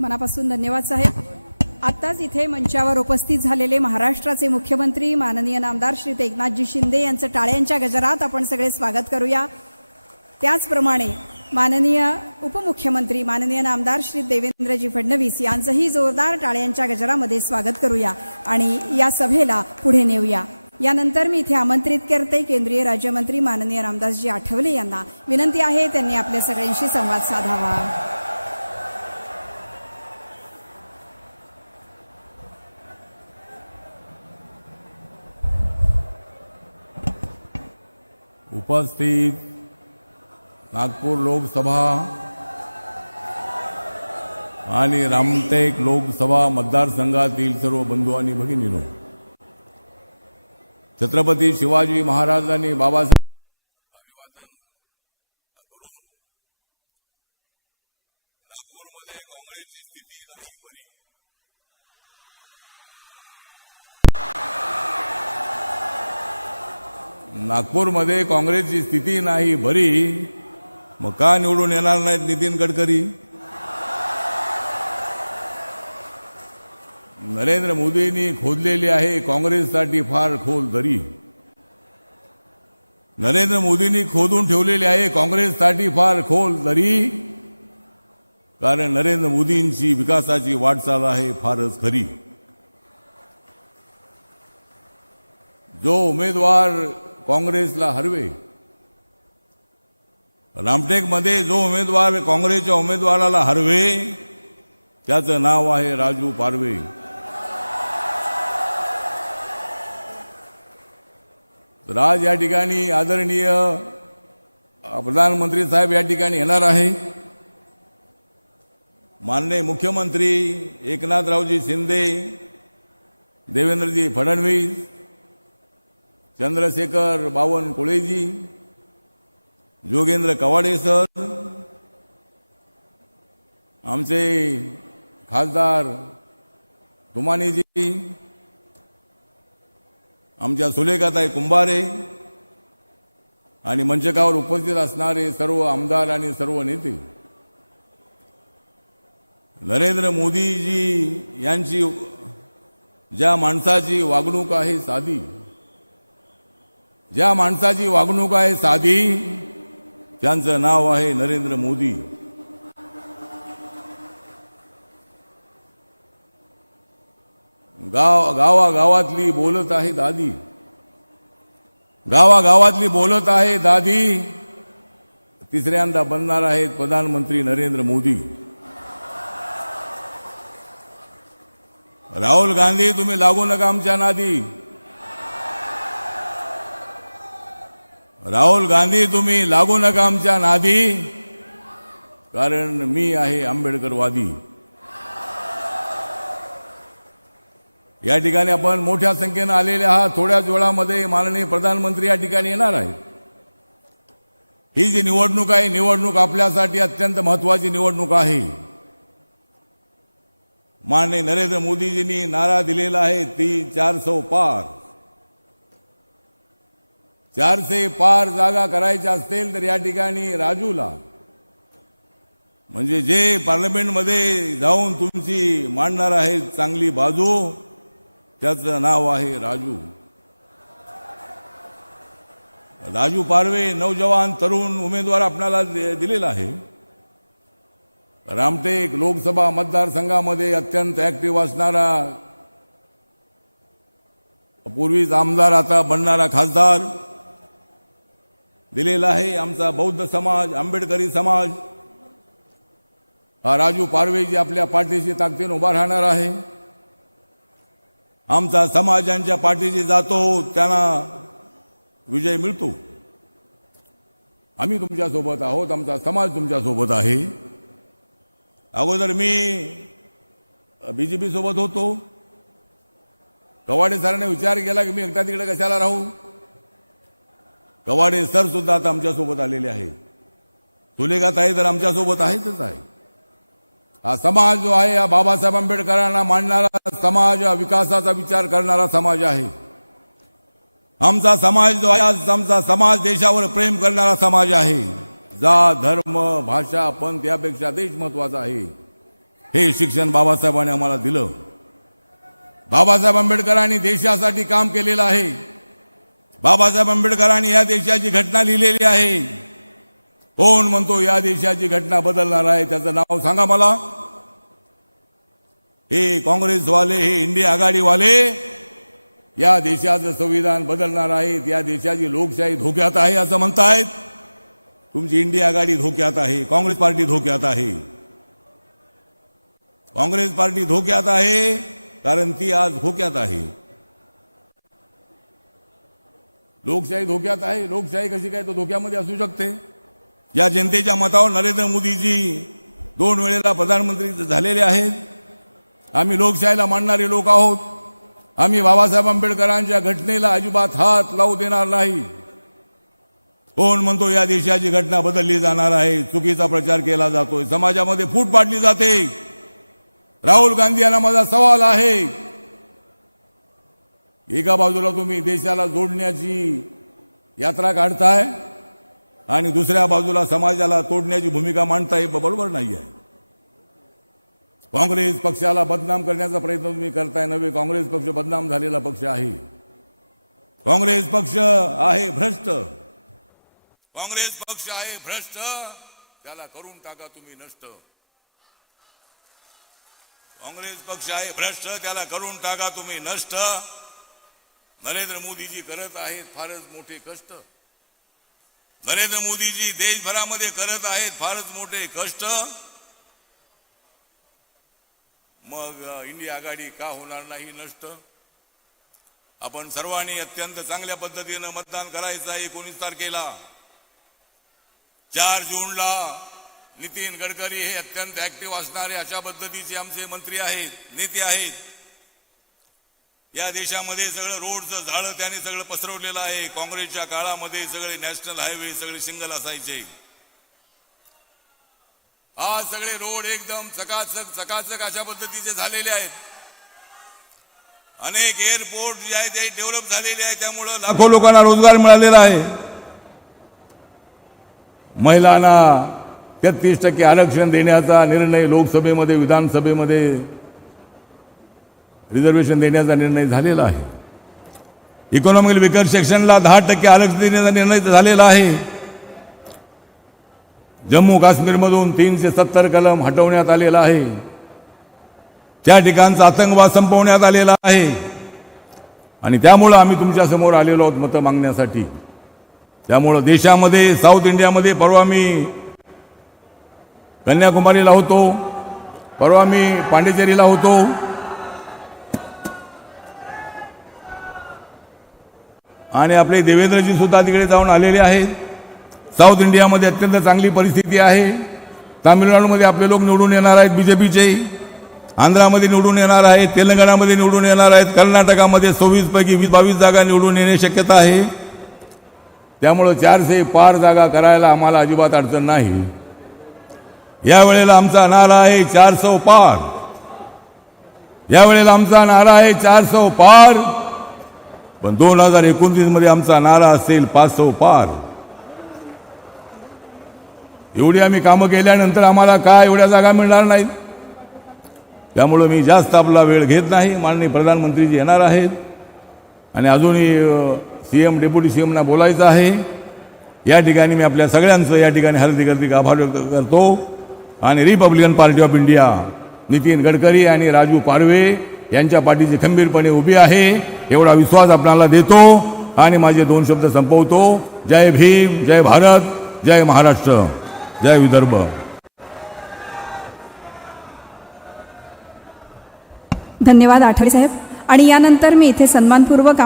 मनापासून धन्यवाद साहेब. आत्ताच इथे मंचावर उपस्थित झालेले महाराष्ट्राचे मुख्यमंत्री माननीय नामदार श्री एकनाथजी शिंदे यांचं टाळ्यांच्या गजरात आपण सगळे स्वागत करूया. त्याचप्रमाणे माननीय उपमुख्यमंत्री माननीय नामदार श्री देवेंद्रजी फडणवीस यांचंही जोरदार टाळ्यांच्या गजरामध्ये स्वागत करूया आणि या सभेला पुढे नेऊया. यानंतर मी इथे आमंत्रित करते केंद्रीय राज्यमंत्री माननीय रामदासजी आठवले यांना. विनंती आहे त्यांनी आपल्या सगळ्यांशी संवाद साधावा. उपस्थित नागपूर लोकसभा आणि रामटेक लोकसभा मतदारसंघातील सर्व बंधू आणि भगिनींनो, छत्रपती शिवाजी महाराजांनी बाबासाहेब नागपूरमध्ये काँग्रेसची स्थिती नाही बरी, मग का निवडून येणार नाहीत नितीन गडकरी? नरेंद्र मोदींनी खोदलेली आहे काँग्रेससाठी फार खोल दरी. नरेंद्र मोदींनी खोदून ठेवलेली आहे काँग्रेससाठी फार खोल दरी, कारण नरेंद्र मोदींची विकासाची वाटचाल आहे फारच खरी. जो उमेदवार काँग्रेसला हरवे, रामटेकमध्ये जो उमेदवार काँग्रेसच्या उमेदवाराला हरवे त्याचं नाव आहे राजू पारवे. तर आज या ठिकाणी आदरणीय प्रधानमंत्री साहेब या ठिकाणी येणार आहे. माननीय मुख्यमंत्री एकनाथरावजी शिंदे, देवेंद्रजी फडणवीस, चंद्रशेखर बावनकुळेजी, जोगेंद्र कवाडे सर, आमचे खासदार तुमानीजी, आमच्या सुलेखाताई कुंभारे आणि मंचकावर उपस्थित असणारे सर्व आमदार आणि सर्व नेते. नरेंद्र मोदीजी यांची ज्या माणसाची वागणूक आहे साधी, ज्या माणसाची वागणूक आहे साधी, त्यांचं नाव आहे नरेंद्र मोदी. गावागावातली बोलत आहे दादी, गावागावातली बोलत आहे दादी. तिसऱ्यांदा बनणार आहेत प्रधानमंत्री नरेंद्र मोदी. राहुल गांधी, तुम्ही लागू नका आमच्या नादी. राहुल गांधी, तुम्ही लागू नका आमच्या नादी, कारण मी आहे आंबेडकरवादी. या ठिकाणी आपण मोठ्या संख्येने आलेले आहात. थोड्याच वेळामध्ये माननीय प्रधानमंत्री या ठिकाणी येणार आहेत. ही जी निवडणूक आहे, निवडणूक आपल्यासाठी अत्यंत महत्त्वाची निवडणूक आहे. माननीय नरेंद्र मोदीजींनी नारा दिलेला आहे ती 400 पार. 400 पार जागा करायच्या असतील तर या ठिकाणी राजूला, म्हणजे जे पार्लमेंटमध्ये जाऊन तुमची मांडणार आहे चांगली बाजू, त्याचं नाव आहे राजू. राजू पारवे नौजवान तरुण उमेदवार आपल्याला दिलेला आहे. रामटेक लोकसभा मतदारसंघामध्ये अत्यंत ऍक्टिव्ह असणारा, पूर्वीच आमदार आता बनणारा खासदार दिलेला आहे. आमचा बौद्ध समाज, आंबेडकरी समाज, हा राजू पारवेजी आपल्या पाठीशी ताकदीने उभा राहणार आहे. आमचा समाज ज्यांच्या पाठीशी जातो त्यांना विजय मिळतो. आम्ही तुमच्यासोबत आहोत, आमचा समाज तुमच्यासोबत आहे. अगोदर मी बीजेपी सोबत होतो. कवाडे सरांनी विचार केला की मी एकटा तिकडे कशाला राहू. कवाडे सर सुद्धा आता आमच्यासोबत आलेले आहेत. सुलेखाताई तर आमच्यासोबत आहेतच आहे. हा समाज जो आहे, हा बाबासाहेब आंबेडकरांना मानणारा समाज, हा विकासाचा विचार करणारा समाज आहे. आमचा समाज जो आहे, आमचा समाज देशावर प्रेम करणारा समाज आहे. जात, धर्म, भाषा, पंथ यापेक्षा देश महत्वाचा आहे. हे शिक्षण बाबासाहेबांनी आम्हाला दिलं. बाबासाहेब आंबेडकरांनी देशासाठी काम केलेलं आहे. बाबासाहेब आंबेडकरांनी या देशाची घटना लिहिलेली आहे. कोण म्हणतो या देशाची घटना बदलणार आहे? त्याचं नाव सांगा मला. हे काँग्रेसवाले, हे इंडिया आघाडीवाले या देशाचं संविधान बदलणार आहेत, या देशाची लोकशाही धोक्यात आहे असं म्हणतायत. तुमची इंडिया आघाडी धोक्यात आहे, काँग्रेस पार्टी धोक्यात आहे. काँग्रेस पार्टी धोक्यात आहे कारण ती आज धोक्यात आहे. लोकशाही धोक्यात आहे. लोकशाही कशी काय तो धोक्यामध्ये असू शकते? या जनतेच्या मतावर नरेंद्र मोदीजी 2 वेळेला प्रधानमंत्री झालेले आहेत. आम्ही लोकशाहीला मानणारे लोक आहोत. आम्ही बाबासाहेब आंबेडकरांच्या घटनेला अजिबात हात लावू देणार नाही. कोण म्हणतो या देशाची घटना बदलली जाणार आहे? चुकीचा प्रचार केला जातोय, समाजामध्ये फूट पाडली जाते. राहुल गांधी यांना माझा सवाल आहे, एका बाजूला तुम्ही देशाला जोडण्याची यात्रा काढताय आणि दुसऱ्या बाजूला समाजाला तोडण्याची भूमिका मांडताय. बरोबर नाही आहे. काँग्रेस पक्षाला बदनाम करण्याचा प्रयत्न तुम्ही करताय. नव्हे, काँग्रेस पक्ष बदनाम झालेला पक्ष आहे. काँग्रेस पक्ष आहे भ्रष्ट. काँग्रेस पक्ष आहे भ्रष्ट. त्याला करून टाका तुम्ही नष्ट. काँग्रेस पक्ष आहे भ्रष्ट, त्याला करून टाका तुम्ही नष्ट. नरेंद्र मोदीजी करत आहेत फारच मोठे कष्ट. नरेंद्र मोदीजी देशभरामध्ये करत आहेत फारच मोठे कष्ट. मग इंडिया आघाडी का होणार नाही नष्ट? आपण सर्वांनी अत्यंत चांगल्या पद्धतीनं मतदान करायचं आहे. 19 तारखेला 4 जूनला नितीन गडकरी हे अत्यंत ऍक्टिव्ह असणारे अशा पद्धतीचे आमचे मंत्री आहेत, नेते आहेत. या देशामध्ये सगळं रोडचं जाळं त्याने सगळं पसरवलेलं आहे. काँग्रेसच्या काळामध्ये सगळे नॅशनल हायवे सगळे सिंगल असायचे. आज सगळे रोड एकदम चकाचक अशा पद्धतीचे झालेले आहेत. अनेक एअरपोर्ट जे आहेत ते डेव्हलप झालेले आहेत. त्यामुळे लाखो लोकांना रोजगार मिळालेला आहे. महिलांना 33% आरक्षण देण्याचा निर्णय लोकसभेमध्ये, विधानसभेमध्ये रिझर्वेशन देण्याचा निर्णय झालेला आहे. इकॉनॉमिकल विकर सेक्शनला 10% आरक्षण देण्याचा निर्णय झालेला आहे. जम्मू काश्मीरमधून 370 कलम हटवण्यात आलेला आहे. त्या ठिकाणचा आतंकवाद संपवण्यात आलेला आहे. आणि त्यामुळं आम्ही तुमच्या समोर आलेलो आहोत मतं मागण्यासाठी. त्यामुळं देशामध्ये, साऊथ इंडियामध्ये, परवा मी कन्याकुमारीला होतो, परवा मी पांडिचेरीला होतो. आणि आपले देवेंद्रजी सुद्धा तिकडे जाऊन आलेले आहेत. साऊथ इंडियामध्ये अत्यंत चांगली परिस्थिती आहे. तामिळनाडूमध्ये आपले लोक निवडून येणार आहेत बीजेपीचे. आंध्रामध्ये निवडून येणार आहेत, तेलंगणामध्ये निवडून येणार आहेत, कर्नाटकामध्ये 26 पैकी 22 जागा निवडून येण्याची शक्यता आहे. त्यामुळं 400 पार जागा करायला आम्हाला अजिबात अडचण नाही. यावेळेला आमचा नारा आहे 400 पार. यावेळेला आमचा नारा आहे 400 पार. पण 2029 मध्ये आमचा नारा असेल 500 पार. एवढी आम्ही कामं केल्यानंतर आम्हाला काय एवढ्या जागा मिळणार नाहीत. त्यामुळं मी जास्त आपला वेळ घेत नाही. माननीय प्रधानमंत्रीजी येणार आहेत आणि अजूनही सीएम, डेप्युटी सीएमना बोलायचं आहे. या ठिकाणी मी आपल्या सगळ्यांचं या ठिकाणी हार्दिक आभार व्यक्त करतो. आणि Republican party of India Nitin Gadkari आणि राजू पारवे यांच्या पाठीशी खंबीरपणे उभी आहे एवढा विश्वास आपल्याला देतो. आणि माझे 2 शब्द संपवतो. जय भीम, जय भारत, जय महाराष्ट्र, जय विदर्भ. धन्यवाद आठवले साहेब. आणि यानंतर मी इथे सन्मानपूर्वक